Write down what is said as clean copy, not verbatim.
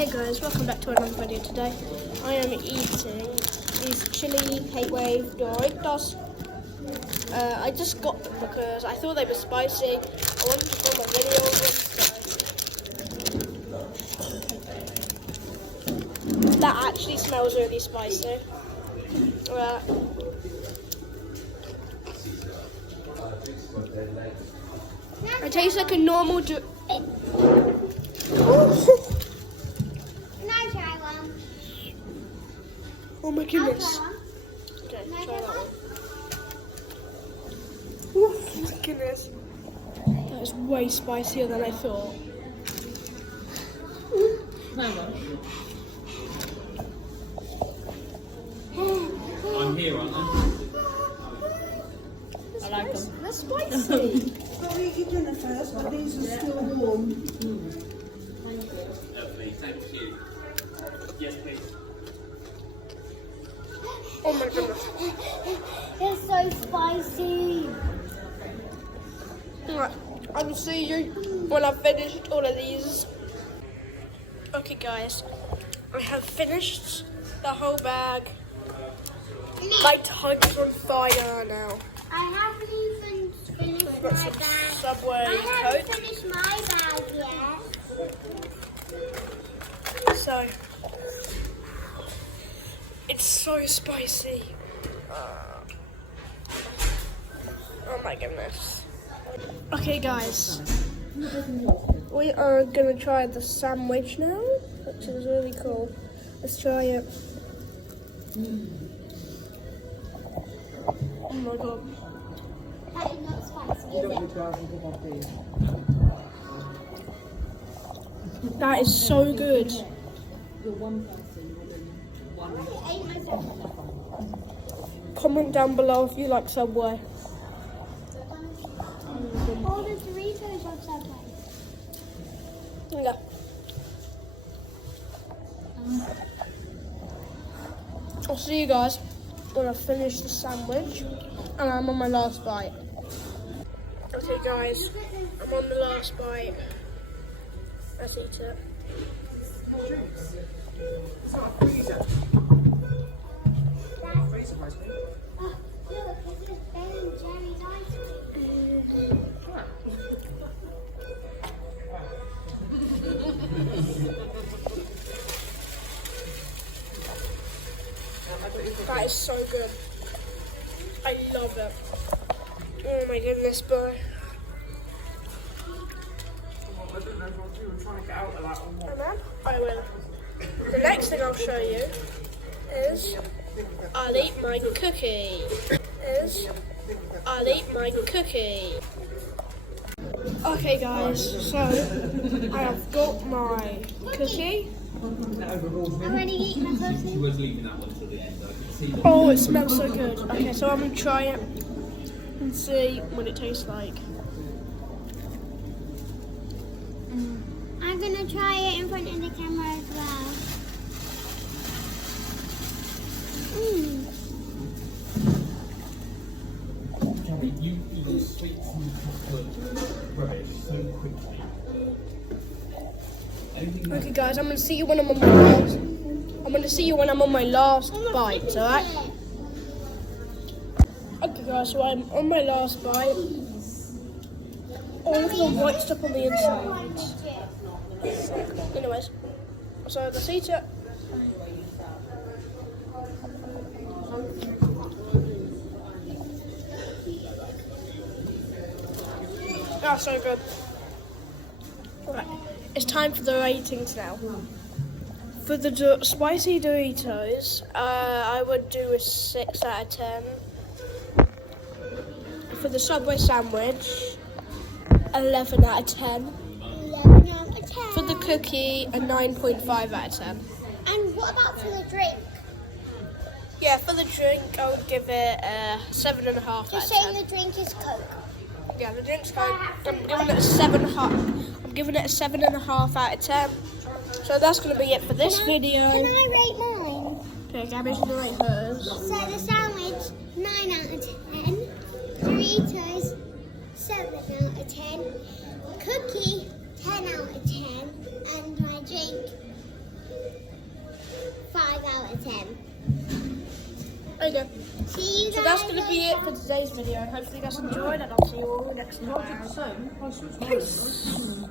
Hey guys, welcome back to another video today. I am eating these chili cake wave Doritos. I just got them because I thought they were spicy. I wanted to film a video of them. That actually smells really spicy. It tastes like a normal Oh my goodness. Okay, try that one. Oh my goodness. That is way spicier than I thought. I'm here, aren't I? I like them. They're spicy. I'll eat your dinner first, but these are still warm. Lovely, thank you. Yes, please. Oh my goodness. It's so spicy. Alright, I will see you when I've finished all of these. Okay guys, I have finished the whole bag. My tongue's on fire now. I haven't even finished Got my some bag. Subway I haven't Coke. finished my bag yet. So, it's so spicy. Oh my goodness. Okay guys, we are gonna try the sandwich now, which is really cool. Let's try it. Oh my god. That is not spicy, is it? That is so good. I ate myself. Comment down below if you like Subway. All the Doritos on Subway. Yeah. I'll see you guys when I finish the sandwich and I'm on my last bite. Okay guys, I'm on the last bite. Let's eat it. It's not a freezer. Freezer, must be. Oh, look, this is Ben and Jerry's ice cream. That is so good. I love it. Oh my goodness, boy. I don't know if you were trying to get out of that or what. And then I will. The next thing I'll show you is I'll eat my cookie. I'll eat my cookie. Okay guys, so I have got my cookie. I'm ready to eat my She cookie. was leaving that one till the end. I could see that. Oh, it smells so good. Okay, so I'm gonna try it and see what it tastes like. I'm gonna try it in front of the camera as well. You eat sweets and chocolate rubbish so quickly. Okay guys, I'm gonna see you when I'm on my last. I'm gonna see you when I'm on my last bite, alright? Okay guys, so I'm on my last bite. Oh, look at the white stuff on the inside. Anyways, so let's eat it. That's so good. Right, it's time for the ratings now. For the spicy Doritos, I would do a 6 out of 10. For the Subway sandwich, 11 out of 10. 11 out of 10. For the cookie, a 9.5 out of 10. And what about for the drink? Yeah, for the drink, I would give it a 7.5 out of You're 10. saying the drink is Coke. Yeah, the drink's Coke. I'm giving it a 7.5. I'm giving it a 7.5 out of 10. So that's gonna be it for this video. Can I rate mine? Okay, Gabby's gonna rate hers. So the sandwich, 9 out of 10. Doritos, 7 out of 10. Cookie, 10 out of 10. And my drink, 5 out of 10. There you go. See you So guys. that's going to be it for today's video. Hopefully you guys enjoyed, and I'll see you all next time. Same. I switched mine. Peace.